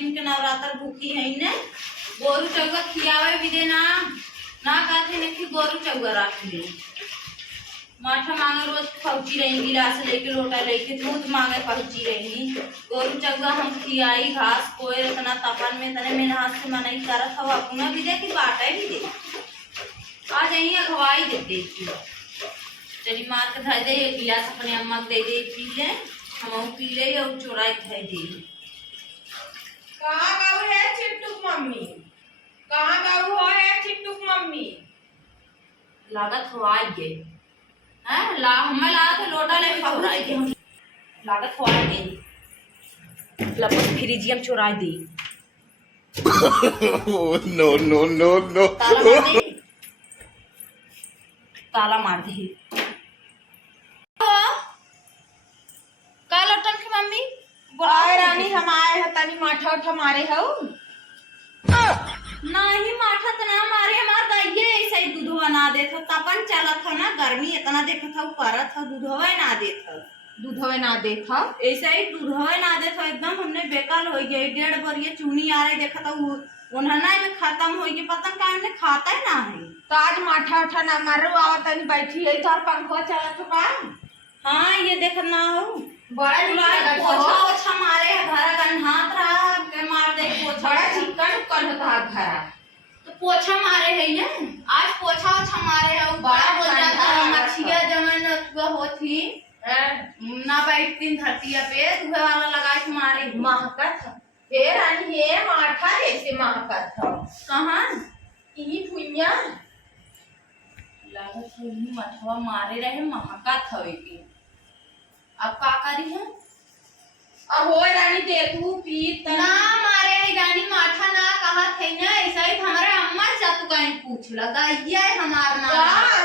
दिन के नवरात्र भूखी है ने गोरू चौगा खियावे भी देना ना कहते ने कि गोरू चौगा रख ले माठा मांगे रोज पहुंची रहेंगी गिलास लेके लोटा लेके दूध मांगे पहुंची रहेंगी गोरू चौगा हम खियाई घास कोई इतना तपन में तने मेरे हाथ से मनाई करत हवा अपना भी दे कि बाटा भी दे आज यही अगवाई देते चली मार के धर दे एक गिलास अपने अम्मा को दे दे पी ले हम पी ले और चोराई खाई दे कहाँ गाऊ है चिट्टुक मम्मी कहाँ गाऊ है चिट्टुक मम्मी लागत हो आई गए हैं ला हमें ला तो लोटा ले पकड़ाई के लागत हो आई गई लपट फ्रिजियम चोराई दी नो नो नो नो ताला मार दी का लटन की मम्मी आए रानी हम आए हैं तनी माठा उठा मारे हो नहीं माठा तो ना मारे हमार गइये ऐसे ही दूधवा ना देता तपन चला था ना गर्मी इतना देखा था ऊपर था दूधवा ना देता दूधवे ना देखा ऐसा ही दूधवा ना देता एकदम हमने बेकार हो गया 1.5 बार ये चूनी आ रही देखा था उन्हना में खत्म हो गया पता का हमने खाता ही ना है तो आज माठा उठा ना मारो आवा तनी बैठी है तो पंखा चला तो का हाँ ये देख ना हो बड़ा पोछा ओछा मारे घर गन्हात रहा के मार दे पोछा बड़ा चिकन कन होता घर तो पोछा मारे है ना आज पोछा ओछा मारे है बड़ा बोल जाता है मछिया जमन होती ना बैठती धरतिया पे दूहे वाला लगा के मारे महकत हे रानी हे माठा ऐसे महकत कहाँ ई भुइया लागत है मठवा मारे रहे महकत हवे की अब का करी है अब हो रानी दे तू पी ना मारे है गानी माठा ना कहा थे ना ऐसा ही हमारे अम्मा से तू कहीं पूछ लगा ये हमार ना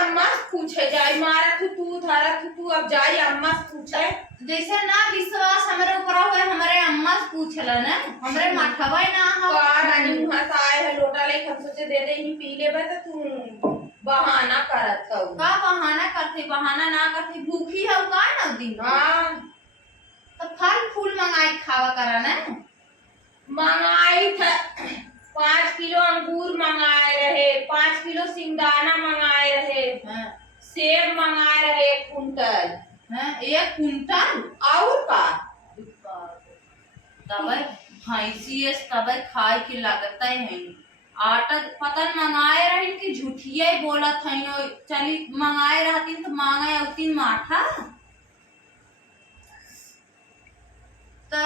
अम्मा पूछे जाई मारा तू धारा तू अब जाई अम्मा से पूछे जैसे ना विश्वास हमारे ऊपर हुए हमारे अम्मा से पूछला ना हमारे मठवा ना हो रानी वहां से आए है लोटा लेके हम सोचे दे दे ही पी लेबे तो तू बहाना करत हो का बहाना करते बहाना ना करते भूखी है का ना दिन हां तो फल फूल मंगाई खावा करा ना मंगाई था 5 किलो अंगूर मंगाए रहे 5 किलो सिंगदाना मंगाए रहे सेब मंगाए रहे 1 कुंटल हैं 1 कुंटल और का तब भैंसी तब खाए के लगता है आटा पता मंगाए रही कि झूठिया ही बोला था चली मंगाए रहती तो मांगे उतनी माठा तो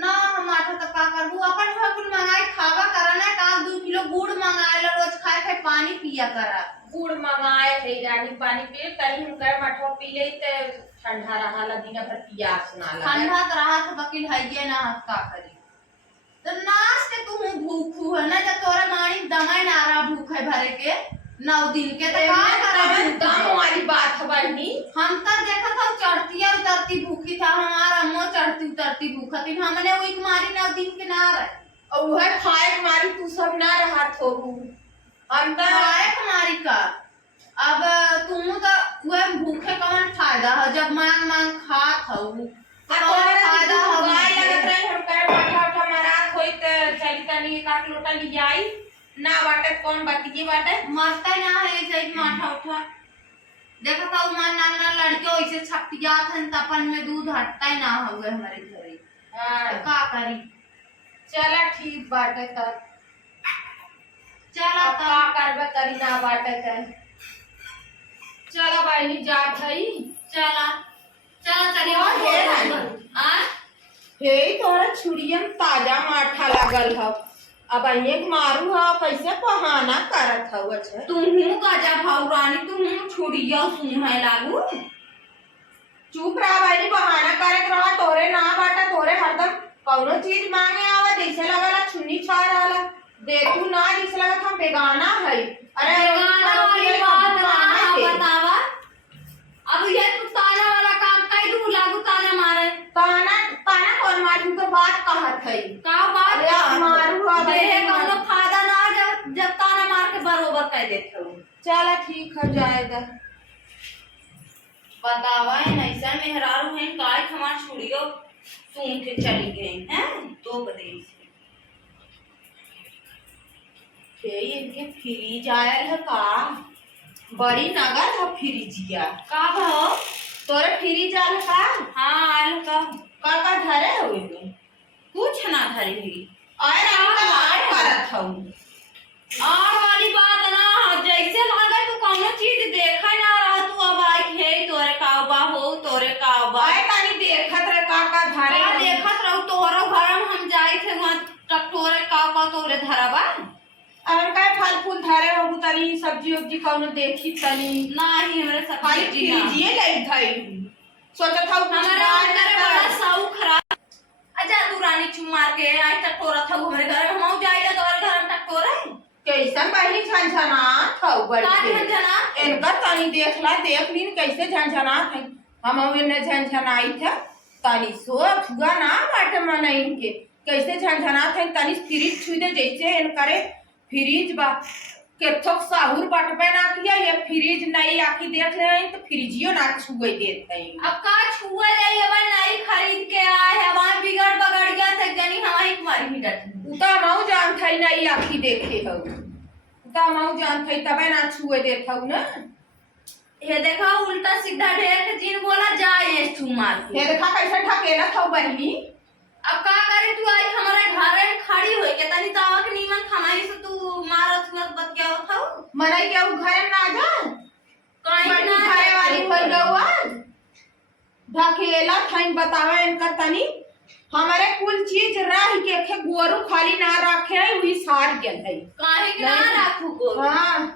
ना माठा तो का करबू अपन कुल मंगाई खावा करा ना का 2 किलो गुड़ मंगाए ला रोज खाए खाए पानी पिया करा गुड़ मंगाए थे रानी पानी पी तनी हम कर मठवा पी ले ते ठंडा रहा ला दिन भर पियास ना लगे ठंडा तो रहा तो वकील है ना का करी तो नाच के तू भूखू है ना जब तोरा मानी दमाई ना रहा भूख है भरे के 9 दिन के तो हमारी बात है बहनी हम तक देखा था चढ़ती उतरती भूखी था हमारा अम्मो चढ़ती उतरती भूखा थी हमने वही मारी 9 दिन के ना रहे और वह खाए मारी तू सब ना रहा थो हम तो खाए हमारी का अब तुम तो वह भूखे कौन फायदा है जब मांग मांग खा था फायदा चली तनी 1 लोटा ली जाई ना बाटे कौन बाटी बाटे मरता ना है ऐसे माठा उठा देखा था उमान ना लड़के ऐसे छपिया थे तपन में दूध हटता ही ना हुए हमारे घरे तो का करी चला ठीक बाटे तब चला का करबे करी ना बाटे त चला बहनी जात हई चला चला चली और आ हे तोरा छुरियन ताजा माठा लागल ह अब एक मारू हा कैसे बहाना करत हव छ तुमहू गाजा भाऊ रानी तुमहू छुड़िया सुन है लागू चुप रहा बहनी बहाना करत रहा तोरे ना बाटा तोरे हरदम कौनो चीज मांगे आवा जैसे लगला छुन्नी छा रहला दे तू ना जैसे लगत हम बेगाना है अरे बेगाना वाली बात ना बतावा अब ये तू ताना वाला काम कई दू लागू ताना मारे ताना ताना कौन मारू तो बात कहत है का बात मारू हा देहे कौनो फायदा ना जब ताना मार के बरोबर कह देते हो चला ठीक हो जाएगा बतावा ऐसा मेहरारू है काय हमार छुड़ियो तुम के चली गई हैं तो बदे हे इनके फ्रिज आयल है का बड़ी नगद है फ्रिजिया का भाव तोरे फ्रिज आयल है का हाँ आयल का धरे हो इनमें कुछ ना धरी आय आय करत हूँ और वाली बात ना जैसे लागे तू कौनो चीज देखा ना रहा तू अब आई है तोरे काबा हो तोरे काबा आय तानी देखत रे का धरे का देखत रहू तोरो घर में हम जाई थे वहां टकटोरे का तोरे धरबा और काय फल फूल धरे हो तनी सब्जी उब्जी कौनो देखी तनी नहीं हमरे सब खाली फ्रिजिए लाइट धई सोचत हूँ हमारा अंदर बड़ा साउ खराब अच्छा तू रानी चुम मार के आई टकटोरा था हमरे घर में हम जाई तोरे घर में टकटोरा कैसन बहनी झनझनात हौ का बड़ी झनझनात इनका तनी देखला देख लीन कैसे झनझनात है हम इन्हें झनझनाई थे तनी सो छुआ ना बाट मन इनके कैसे झनझनात है तनी फ्रिज छू दे जैसे इन करे फ्रिज बा केथोक साहुर बटबे ना किया ये फ्रिज नहीं आकी देख ले तो फ्रिजियो ना छुए देत है अब का छुआ जाई अब नहीं खरीद के आए है वहां बिगड़ बगड़ गया थे जनी हमारी कुमारी ही डट उता मऊ जान थई नहीं आकी देखे हो उता मऊ जान थई तबे ना छुए देत हौ ना ये देखा उल्टा सीधा ढेर के जिन बोला जाए चुम मार के ये देखा कैसे ठकेला थौ बहनी अब का करे तू आई हमारे घर में खड़ी होई के तनी तावा के नीमन खानाई से तू मारत हुआ बत क्या होता मनई के उ घर ना जा काहे ना घरे वाली होई गवा ढकेला थई बतावे इनका तनी हमारे कुल चीज रह के गोरू खाली ना रखे वही सार गेल है काहे के ना राखू को हां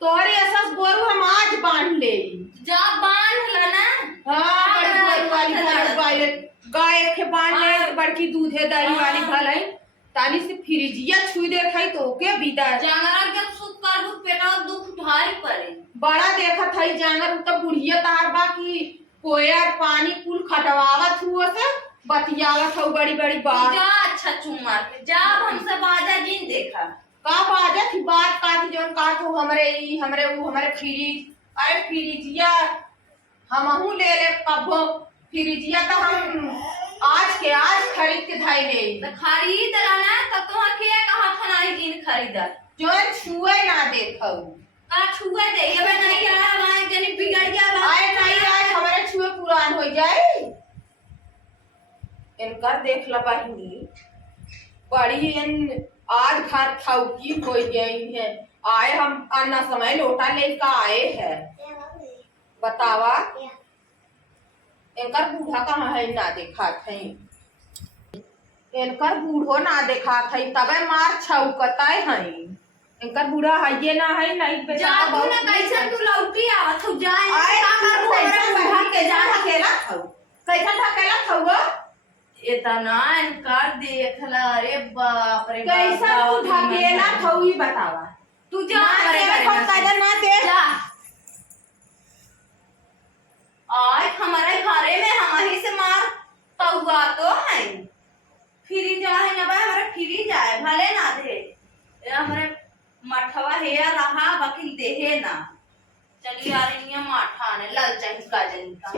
तोरे ऐसा गोरू हम आज बांध ले जा बांध ल ना हां बड़ी गोरू वाली घर वाले गाय के बांध ले बड़की दूधे दही वाली भलाई तानी से फ्रिजिया छुई देखई तो ओके विदा जांगरा के सुत कर दूध पेटा दुख भारी पड़े बड़ा देखत हई जांगर तो बुढ़िया तार बा की कोयर पानी कुल खटवावत हुआ से बतियावत हौ बड़ी बड़ी बात जा अच्छा चुम मार के जा हमसे बाजा जिन देखा का बाजा थी बात का थी जोन का तो हमरे ई हमरे वो हमरे फ्रिज अरे फ्रिजिया हमहू ले ले कबो फ्रिजिया तो हम आज के आज खरीद के धाई ले तो खरीद लाना तब तो के कहा खनाई जिन खरीदा जोन छुए ना देखौ का छुए दे ये नहीं आ हमारे जनी बिगड़ गया आए नहीं आज हमारे छुए पुरान हो जाए इनकर देख ला बहिनी बड़ी इन आज घर थौकी हो गई है आए हम अन्ना समय लोटा लेकर आए हैं बतावा इनकर बूढ़ा कहाँ है ना देखा थे इनकर बूढ़ो ना देखा थे तबे मार छौकताए हैं इनकर बूढ़ा है ये ना है नहीं जा तू ना कैसे तू लौटी आवत हो जाए आए का कर कैसे बूढ़ा के जा अकेला थौ कैसा ढकेला थौ इतना इनकार देखला अरे बाप रे कैसा तू ढकेला थौ ही बतावा तू जा ना करे देवे करे को कदर ना दे जा आज हमारे घरे में हमारी से मार तहुआ तो है फ्रिज है ना भाई हमारे फ्रिज आए भले ना दे हमारे मठवा है रहा बाकी देहे ना चलिए आ रही है माठा ने लल चाहिए का जनी का